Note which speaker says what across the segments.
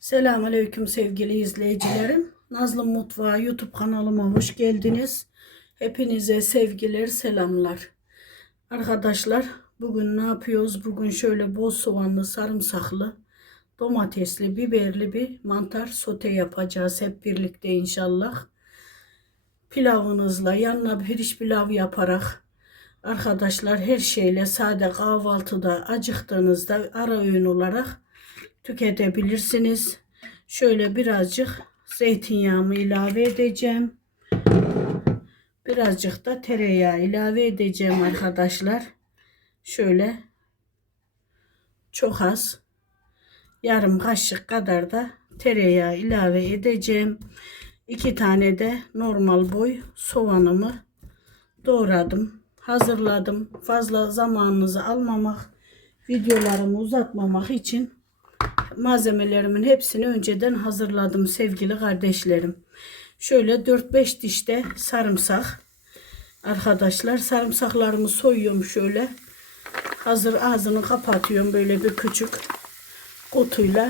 Speaker 1: Selamünaleyküm sevgili izleyicilerim. Nazlı Mutfağı YouTube kanalıma hoş geldiniz. Hepinize sevgiler, selamlar. Arkadaşlar bugün ne yapıyoruz? Bugün şöyle bol soğanlı, sarımsaklı, domatesli, biberli bir mantar sote yapacağız hep birlikte inşallah. Pilavınızla yanına pirinç pilav yaparak arkadaşlar her şeyle sade kahvaltıda acıktığınızda ara öğün olarak tüketebilirsiniz. Şöyle birazcık zeytinyağımı ilave edeceğim. Birazcık da tereyağı ilave edeceğim arkadaşlar. Şöyle çok az yarım kaşık kadar da tereyağı ilave edeceğim. İki tane de normal boy soğanımı doğradım. Hazırladım. Fazla zamanınızı almamak, videolarımı uzatmamak için malzemelerimin hepsini önceden hazırladım sevgili kardeşlerim. Şöyle 4-5 dişte sarımsak. Arkadaşlar sarımsaklarımı soyuyorum şöyle. Hazır ağzını kapatıyorum böyle bir küçük kutuyla.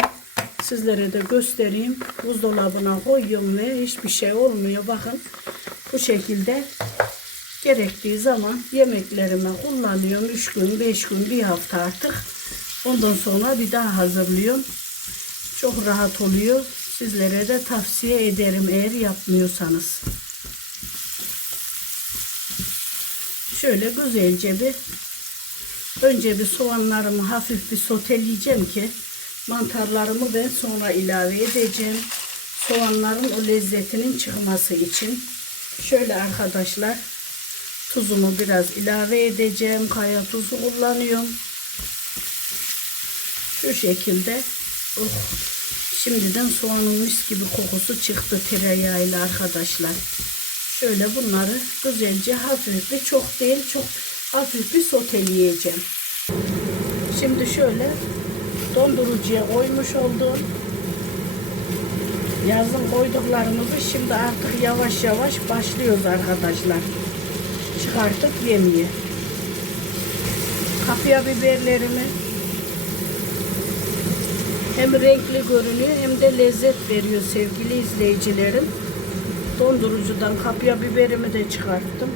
Speaker 1: Sizlere de göstereyim. Buzdolabına koyuyorum ve hiçbir şey olmuyor. Bakın bu şekilde gerektiği zaman yemeklerime kullanıyorum. 3 gün, 5 gün, bir hafta artık. Ondan sonra bir daha hazırlıyorum. Çok rahat oluyor. Sizlere de tavsiye ederim eğer yapmıyorsanız. Şöyle güzelce bir önce bir soğanlarımı hafif bir soteleyeceğim ki mantarlarımı ben sonra ilave edeceğim. Soğanların o lezzetinin çıkması için. Şöyle arkadaşlar tuzumu biraz ilave edeceğim. Kaya tuzu kullanıyorum. Şu şekilde oh, şimdiden soğanın mis gibi kokusu çıktı tereyağıyla arkadaşlar. Şöyle bunları güzelce hafif bir çok değil çok hafif bir soteleyeceğim. Şimdi şöyle dondurucuya koymuş olduğum yazın koyduklarımızı şimdi artık yavaş yavaş başlıyoruz arkadaşlar. Çıkartıp yemeye. Kapya biberlerimi hem renkli görünüyor hem de lezzet veriyor sevgili izleyicilerim. Dondurucudan kapya biberimi de çıkarttım.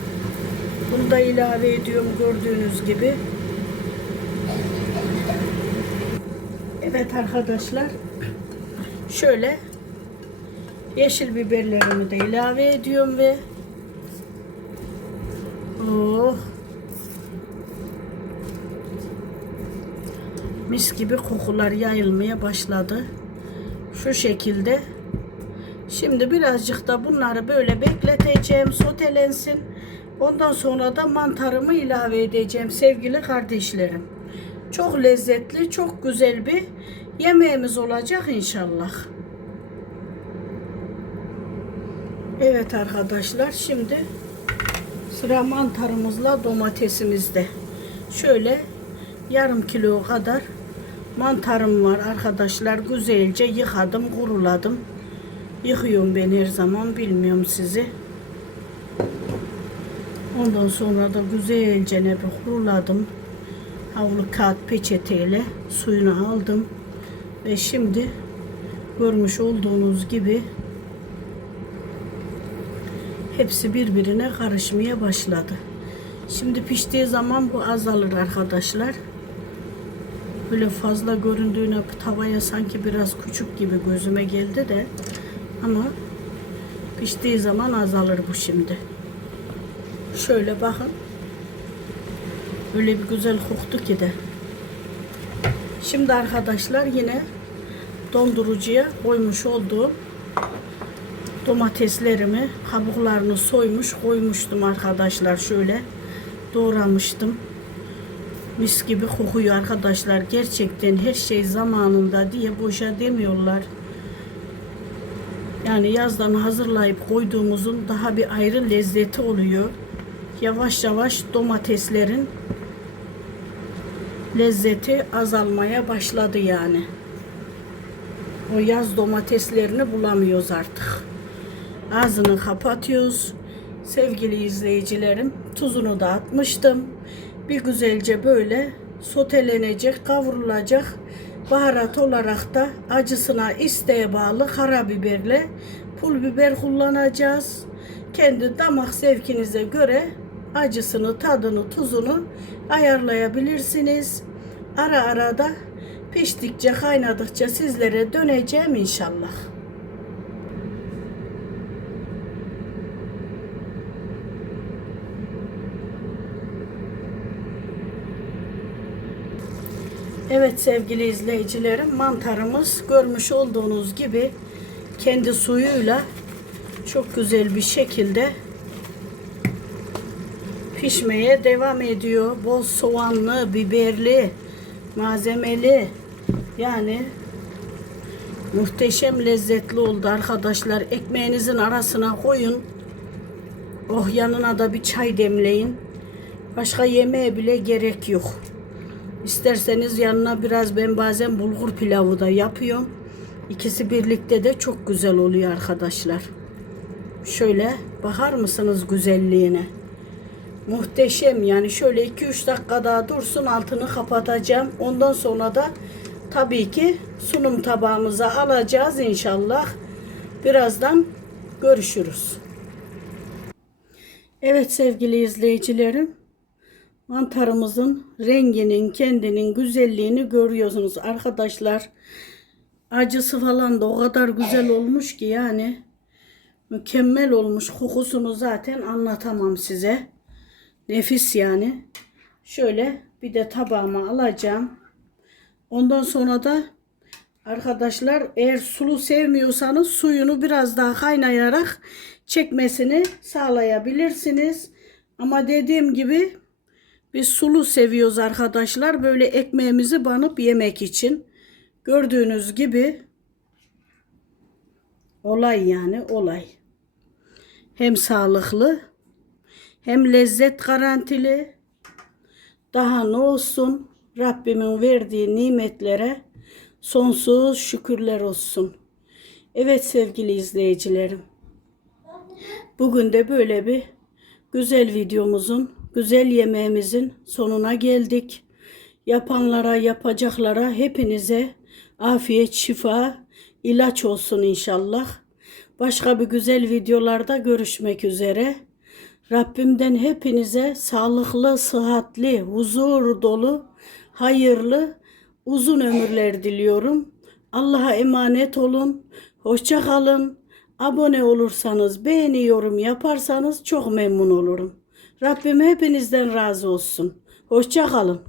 Speaker 1: Bunu da ilave ediyorum gördüğünüz gibi. Evet arkadaşlar. Şöyle yeşil biberlerimi de ilave ediyorum ve oh mis gibi kokular yayılmaya başladı. Şu şekilde. Şimdi birazcık da bunları böyle bekleteceğim. Sotelensin. Ondan sonra da mantarımı ilave edeceğim sevgili kardeşlerim. Çok lezzetli, çok güzel bir yemeğimiz olacak inşallah. Evet arkadaşlar şimdi sıra mantarımızla domatesimizde. Şöyle yarım kilo kadar mantarım var arkadaşlar. Güzelce yıkadım, kuruladım. Yıkıyorum ben her zaman. Bilmiyorum sizi. Ondan sonra da güzelce ne bir kuruladım. Havlu kağıt peçeteyle suyunu aldım. Ve şimdi görmüş olduğunuz gibi hepsi birbirine karışmaya başladı. Şimdi piştiği zaman bu azalır arkadaşlar. Böyle fazla göründüğüne tavaya sanki biraz küçük gibi gözüme geldi de ama piştiği zaman azalır bu şimdi. Şöyle bakın. Öyle bir güzel koktu ki de. Şimdi arkadaşlar yine dondurucuya koymuş olduğum domateslerimi kabuklarını soymuş koymuştum arkadaşlar şöyle doğramıştım mis gibi kokuyor arkadaşlar. Gerçekten her şey zamanında diye boşa demiyorlar. Yani yazdan hazırlayıp koyduğumuzun daha bir ayrı lezzeti oluyor. Yavaş yavaş domateslerin lezzeti azalmaya başladı yani. O yaz domateslerini bulamıyoruz artık. Ağzını kapatıyoruz. Sevgili izleyicilerim tuzunu da atmıştım. Bir güzelce böyle sotelenecek, kavrulacak. Baharat olarak da acısına isteğe bağlı karabiberle pul biber kullanacağız. Kendi damak zevkinize göre acısını, tadını, tuzunu ayarlayabilirsiniz. Ara ara da piştikçe, kaynadıkça sizlere döneceğim inşallah. Evet sevgili izleyicilerim mantarımız görmüş olduğunuz gibi kendi suyuyla çok güzel bir şekilde pişmeye devam ediyor. Bol soğanlı, biberli, malzemeli yani muhteşem lezzetli oldu arkadaşlar. Ekmeğinizin arasına koyun. Oh yanına da bir çay demleyin. Başka yemeğe bile gerek yok. İsterseniz yanına biraz ben bazen bulgur pilavı da yapıyorum. İkisi birlikte de çok güzel oluyor arkadaşlar. Şöyle bakar mısınız güzelliğine? Muhteşem yani şöyle 2-3 dakika daha dursun altını kapatacağım. Ondan sonra da tabii ki sunum tabağımıza alacağız inşallah. Birazdan görüşürüz. Evet sevgili izleyicilerim. Mantarımızın renginin, kendinin güzelliğini görüyorsunuz arkadaşlar. Acısı falan da o kadar güzel olmuş ki yani mükemmel olmuş. Kokusunu zaten anlatamam size. Nefis yani. Şöyle bir de tabağıma alacağım. Ondan sonra da arkadaşlar eğer sulu sevmiyorsanız suyunu biraz daha kaynayarak çekmesini sağlayabilirsiniz. Ama dediğim gibi biz sulu seviyoruz arkadaşlar. Böyle ekmeğimizi banıp yemek için. Gördüğünüz gibi olay yani olay. Hem sağlıklı hem lezzet garantili. Daha ne olsun Rabbimin verdiği nimetlere sonsuz şükürler olsun. Evet sevgili izleyicilerim. Bugün de böyle bir güzel videomuzun, güzel yemeğimizin sonuna geldik. Yapanlara, yapacaklara hepinize afiyet, şifa, ilaç olsun inşallah. Başka bir güzel videolarda görüşmek üzere. Rabbimden hepinize sağlıklı, sıhhatli, huzur dolu, hayırlı, uzun ömürler diliyorum. Allah'a emanet olun. Hoşça kalın. Abone olursanız, beğeni yorum yaparsanız çok memnun olurum. Rabbim hepinizden razı olsun. Hoşça kalın.